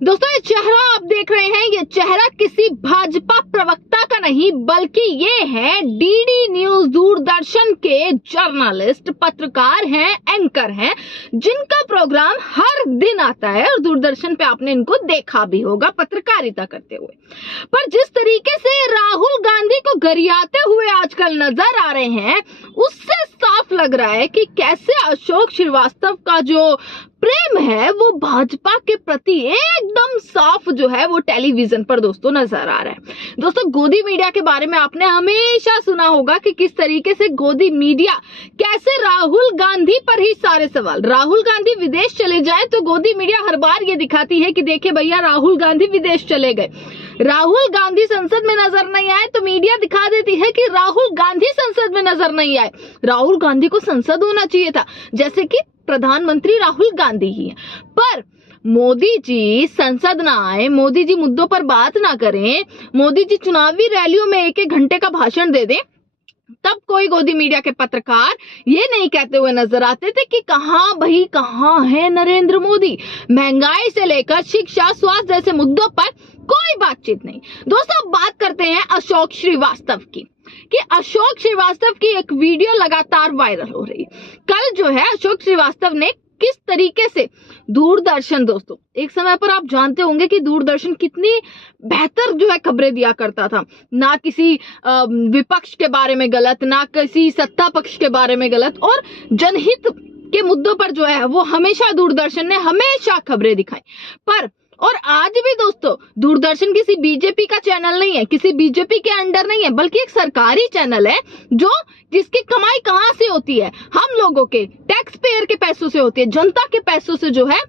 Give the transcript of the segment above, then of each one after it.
दोस्तों ये चेहरा आप देख रहे हैं, ये चेहरा किसी भाजपा प्रवक्ता का नहीं बल्कि ये है डीडी न्यूज दूरदर्शन के जर्नलिस्ट, पत्रकार हैं, एंकर हैं, जिनका प्रोग्राम हर दिन आता है और दूरदर्शन पे आपने इनको देखा भी होगा पत्रकारिता करते हुए। पर जिस तरीके से राहुल गांधी को गरियाते हुए आजकल नजर आ रहे हैं, उससे साफ लग रहा है कि कैसे अशोक श्रीवास्तव का जो प्रेम है वो भाजपा के प्रति एकदम साफ जो है वो टेलीविजन पर दोस्तों नजर आ रहा है। दोस्तों गोदी मीडिया के बारे में आपने हमेशा सुना होगा कि किस तरीके से गोदी मीडिया कैसे राहुल गांधी पर ही सारे सवाल, राहुल गांधी विदेश चले जाए तो गोदी मीडिया हर बार ये दिखाती है कि देखिए भैया राहुल गांधी विदेश चले गए, राहुल गांधी संसद में नजर नहीं आए तो मीडिया दिखा देती है कि राहुल गांधी संसद में नजर नहीं आए। राहुल गांधी को संसद होना चाहिए था, जैसे कि प्रधानमंत्री राहुल गांधी ही है। पर मोदी जी संसद ना आए, मोदी जी मुद्दों पर बात ना करें, मोदी जी चुनावी रैलियों में एक एक घंटे का भाषण दे दें, तब कोई गोदी मीडिया के पत्रकार ये नहीं कहते हुए नजर आते थे कि कहां है नरेंद्र मोदी। महंगाई से लेकर शिक्षा, स्वास्थ्य जैसे मुद्दों पर कोई बातचीत नहीं। दोस्तों अब बात करते हैं अशोक श्रीवास्तव की, कि अशोक श्रीवास्तव की एक वीडियो लगातार वायरल हो रही। कल जो है अशोक श्रीवास्तव ने किस तरीके से दूरदर्शन, दोस्तों एक समय पर आप जानते होंगे कि दूरदर्शन कितनी बेहतर जो है खबरें दिया करता था, ना किसी विपक्ष के बारे में गलत, ना किसी सत्ता पक्ष के बारे में गलत, और जनहित के मुद्दों पर जो है वो हमेशा दूरदर्शन ने हमेशा खबरें दिखाई। पर और आज भी दोस्तों दूरदर्शन किसी बीजेपी का चैनल नहीं है, किसी बीजेपी के अंडर नहीं है, बल्कि एक सरकारी चैनल है जो जिसकी कमाई कहां से होती है, हम लोगों के टैक्स पेयर के पैसों से होती है, जनता के पैसों से जो है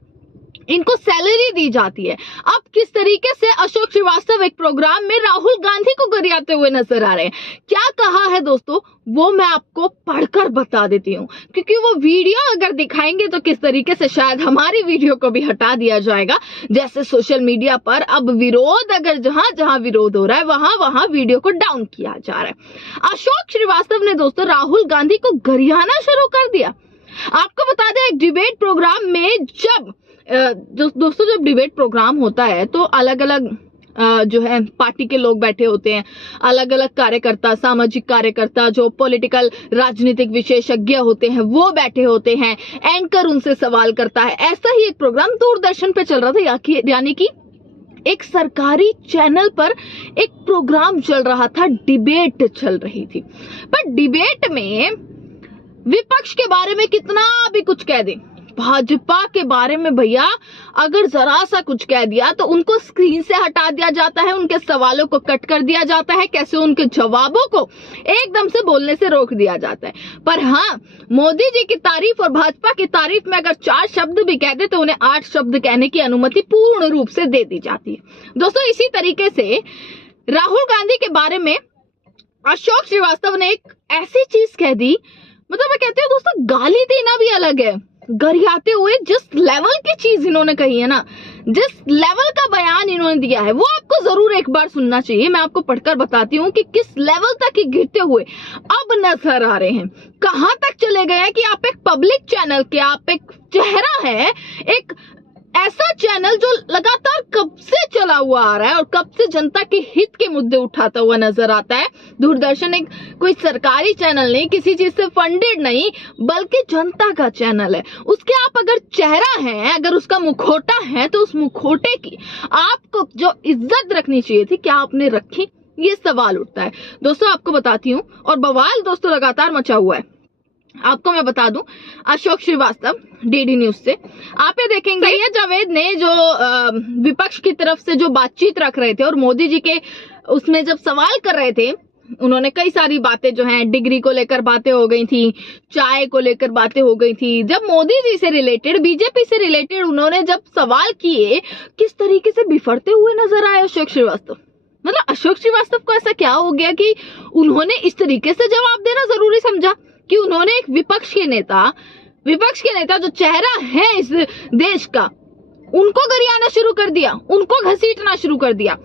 इनको सैलरी दी जाती है। अब किस तरीके से अशोक श्रीवास्तव एक प्रोग्राम में राहुल गांधी को गरियाते हुए नजर आ रहे हैं, क्या कहा है दोस्तों वो मैं आपको पढ़कर बता देती हूँ, क्योंकि वो वीडियो अगर दिखाएंगे तो किस तरीके से शायद हमारी वीडियो को भी हटा दिया जाएगा। जैसे सोशल मीडिया पर अब विरोध, अगर जहां जहां विरोध हो रहा है वहां वीडियो को डाउन किया जा रहा है। अशोक श्रीवास्तव ने दोस्तों राहुल गांधी को गरियाना शुरू कर दिया। आपको बता दें एक डिबेट प्रोग्राम में दोस्तों जब डिबेट प्रोग्राम होता है तो अलग अलग जो है पार्टी के लोग बैठे होते हैं, अलग अलग कार्यकर्ता, सामाजिक कार्यकर्ता, जो पॉलिटिकल राजनीतिक विशेषज्ञ होते हैं वो बैठे होते हैं, एंकर उनसे सवाल करता है। ऐसा ही एक प्रोग्राम दूरदर्शन पे चल रहा था, यानी कि एक सरकारी चैनल पर एक प्रोग्राम चल रहा था, डिबेट चल रही थी। पर डिबेट में विपक्ष के बारे में कितना भी कुछ कह दें, भाजपा के बारे में भैया अगर जरा सा कुछ कह दिया तो उनको स्क्रीन से हटा दिया जाता है, उनके सवालों को कट कर दिया जाता है, कैसे उनके जवाबों को एकदम से बोलने से रोक दिया जाता है। पर हाँ, मोदी जी की तारीफ और भाजपा की तारीफ में अगर 4 शब्द भी कह दे तो उन्हें 8 शब्द कहने की अनुमति पूर्ण रूप से दे दी जाती है। दोस्तों इसी तरीके से राहुल गांधी के बारे में अशोक श्रीवास्तव ने एक ऐसी चीज कह दी, मतलब मैं कहती हूँ दोस्तों गाली देना भी अलग है, गरियाते हुए जिस लेवल की चीज इन्होंने कही है ना, जिस लेवल का बयान इन्होंने दिया है वो आपको जरूर एक बार सुनना चाहिए। मैं आपको पढ़कर बताती हूँ कि किस लेवल तक ही गिरते हुए अब नजर आ रहे हैं, कहां तक चले गए हैं कि आप एक पब्लिक चैनल के, आप एक चेहरा है, एक ऐसा चैनल जो लगातार कब से चला हुआ आ रहा है और कब से जनता के हित के मुद्दे उठाता हुआ नजर आता है। दूरदर्शन एक कोई सरकारी चैनल नहीं, किसी चीज से फंडेड नहीं, बल्कि जनता का चैनल है। उसके आप अगर चेहरा है, अगर उसका मुखौटा है तो उस मुखौटे की आपको जो इज्जत रखनी चाहिए थी क्या आपने रखी, ये सवाल उठता है। दोस्तों आपको बताती हूँ, और बवाल दोस्तों लगातार मचा हुआ है। आपको मैं बता दूं, अशोक श्रीवास्तव डीडी न्यूज से आप ये देखेंगे, सैयद जावेद ने जो विपक्ष की तरफ से जो बातचीत रख रहे थे और मोदी जी के उसमें जब सवाल कर रहे थे, उन्होंने कई सारी बातें जो हैं, डिग्री को लेकर बातें हो गई थी, चाय को लेकर बातें हो गई थी। जब मोदी जी से रिलेटेड, बीजेपी से रिलेटेड उन्होंने जब सवाल किए, किस तरीके से बिफरते हुए नजर आए अशोक श्रीवास्तव। मतलब अशोक श्रीवास्तव को ऐसा क्या हो गया कि उन्होंने इस तरीके से जवाब देना जरूरी समझा कि उन्होंने एक विपक्ष के नेता जो चेहरा है इस देश का, उनको गरियाना शुरू कर दिया, उनको घसीटना शुरू कर दिया।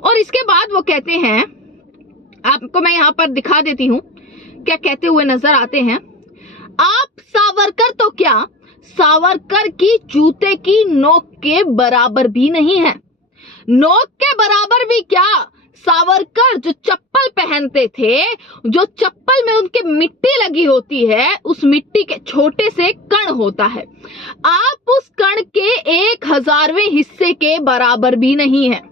और इसके बाद वो कहते हैं, आपको मैं यहां पर दिखा देती हूं क्या कहते हुए नजर आते हैं। आप सावरकर तो क्या, सावरकर की जूते की नोक के बराबर भी नहीं है। नोक के बराबर भी क्या, सावरकर जो चप्पल पहनते थे, जो चप्पल में उनके मिट्टी लगी होती है, उस मिट्टी के छोटे से कण होता है, आप उस कण के 1,000वें हिस्से के बराबर भी नहीं है।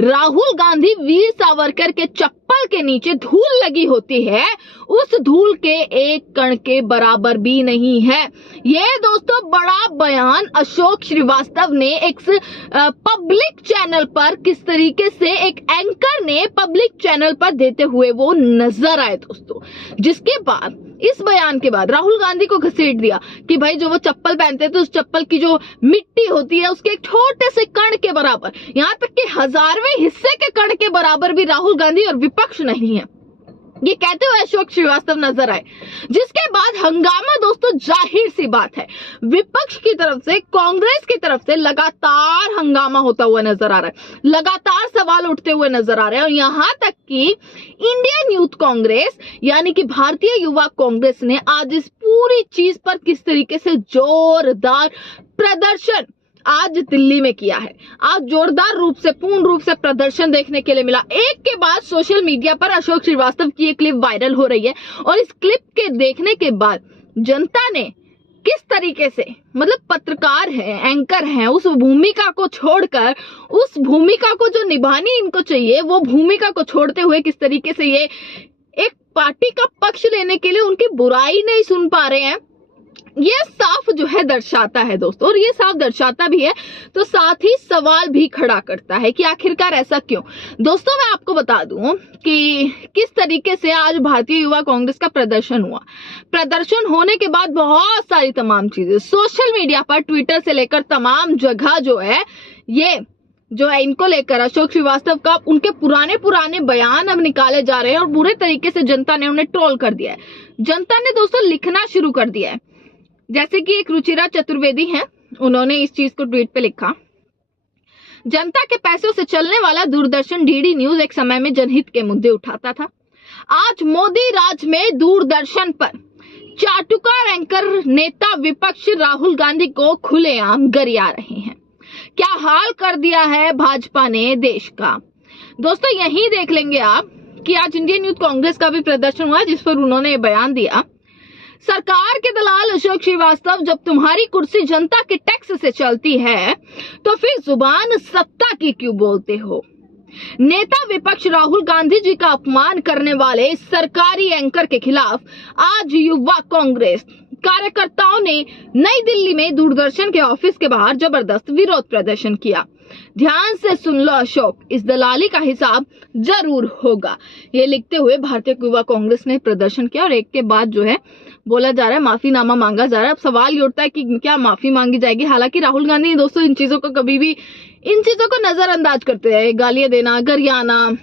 राहुल गांधी वीर सावरकर के चप्पल के नीचे धूल लगी होती है, उस धूल के एक कण के बराबर भी नहीं है। ये दोस्तों बड़ा बयान अशोक श्रीवास्तव ने एक पब्लिक चैनल पर, किस तरीके से एक एंकर ने पब्लिक चैनल पर देते हुए वो नजर आए दोस्तों, जिसके बाद इस बयान के बाद राहुल गांधी को घसीट दिया कि भाई जो वो चप्पल पहनते थे, उस चप्पल की जो मिट्टी होती है उसके एक छोटे से कण के बराबर, यहां तक कि 1000वें हिस्से के कण के बराबर भी राहुल गांधी और विपक्ष नहीं है, ये कहते हुए अशोक श्रीवास्तव नजर आए। जिसके बाद हंगामा दोस्तों, जाहिर सी बात है विपक्ष की तरफ से, कांग्रेस की तरफ से लगातार हंगामा होता हुआ नजर आ रहा है, लगातार सवाल उठते हुए नजर आ रहे हैं। और यहां तक कि इंडियन यूथ कांग्रेस यानी कि भारतीय युवा कांग्रेस ने आज इस पूरी चीज पर किस तरीके से जोरदार प्रदर्शन आज दिल्ली में किया है। आज जोरदार रूप से, पूर्ण रूप से प्रदर्शन देखने के लिए मिला। एक के बाद सोशल मीडिया पर अशोक श्रीवास्तव की एक क्लिप वायरल हो रही है और इस क्लिप के देखने के बाद जनता ने किस तरीके से, मतलब पत्रकार है, एंकर है, उस भूमिका को छोड़कर, उस भूमिका को जो निभानी इनको चाहिए, वो भूमिका को छोड़ते हुए किस तरीके से ये एक पार्टी का पक्ष लेने के लिए उनकी बुराई नहीं सुन पा रहे हैं, ये साफ जो है दर्शाता है दोस्तों। और ये साफ दर्शाता भी है तो साथ ही सवाल भी खड़ा करता है कि आखिरकार ऐसा क्यों। दोस्तों मैं आपको बता दूं कि किस तरीके से आज भारतीय युवा कांग्रेस का प्रदर्शन हुआ। प्रदर्शन होने के बाद बहुत सारी तमाम चीजें सोशल मीडिया पर, ट्विटर से लेकर तमाम जगह जो है, ये जो है इनको लेकर अशोक श्रीवास्तव का, उनके पुराने बयान अब निकाले जा रहे हैं और बुरे तरीके से जनता ने उन्हें ट्रोल कर दिया है। जनता ने दोस्तों लिखना शुरू कर दिया है। जैसे कि एक रुचिरा चतुर्वेदी हैं, उन्होंने इस चीज को ट्वीट पे लिखा, जनता के पैसों से चलने वाला दूरदर्शन डीडी न्यूज एक समय में जनहित के मुद्दे उठाता था। आज मोदी राज में दूरदर्शन पर चाटुकार एंकर नेता विपक्ष राहुल गांधी को खुलेआम गरिया रहे हैं। क्या हाल कर दिया है भाजपा ने देश का। दोस्तों यही देख लेंगे आप कि आज इंडियन यूथ कांग्रेस का भी प्रदर्शन हुआ जिस पर उन्होंने बयान दिया, सरकार के दलाल अशोक श्रीवास्तव, जब तुम्हारी कुर्सी जनता के टैक्स से चलती है तो फिर जुबान सत्ता की क्यों बोलते हो। नेता विपक्ष राहुल गांधी जी का अपमान करने वाले सरकारी एंकर के खिलाफ आज युवा कांग्रेस कार्यकर्ताओं ने नई दिल्ली में दूरदर्शन के ऑफिस के बाहर जबरदस्त विरोध प्रदर्शन किया। ध्यान से सुन लो अशोक, इस दलाली का हिसाब जरूर होगा, ये लिखते हुए भारतीय युवा कांग्रेस ने प्रदर्शन किया। और एक के बाद जो है बोला जा रहा है, माफीनामा मांगा जा रहा है। अब सवाल ये उठता है कि क्या माफी मांगी जाएगी। हालांकि राहुल गांधी दोस्तों इन चीजों को कभी भी, इन चीजों को नजरअंदाज करते रहे, गालियां देना, गरियाना,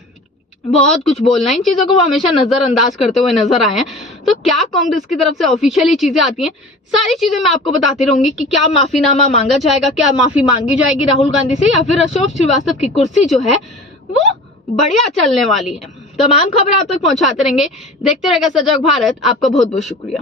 बहुत कुछ बोलना, इन चीजों को वो हमेशा नजरअंदाज करते हुए नजर आए हैं। तो क्या कांग्रेस की तरफ से ऑफिशियली चीजें आती हैं, सारी चीजें मैं आपको बताती रहूंगी कि क्या माफीनामा मांगा जाएगा, क्या माफी मांगी जाएगी राहुल गांधी से, या फिर अशोक श्रीवास्तव की कुर्सी जो है वो बढ़िया चलने वाली है। तमाम खबरें आप तक पहुंचाते रहेंगे। देखते रहेगा सजग भारत। आपका बहुत बहुत शुक्रिया।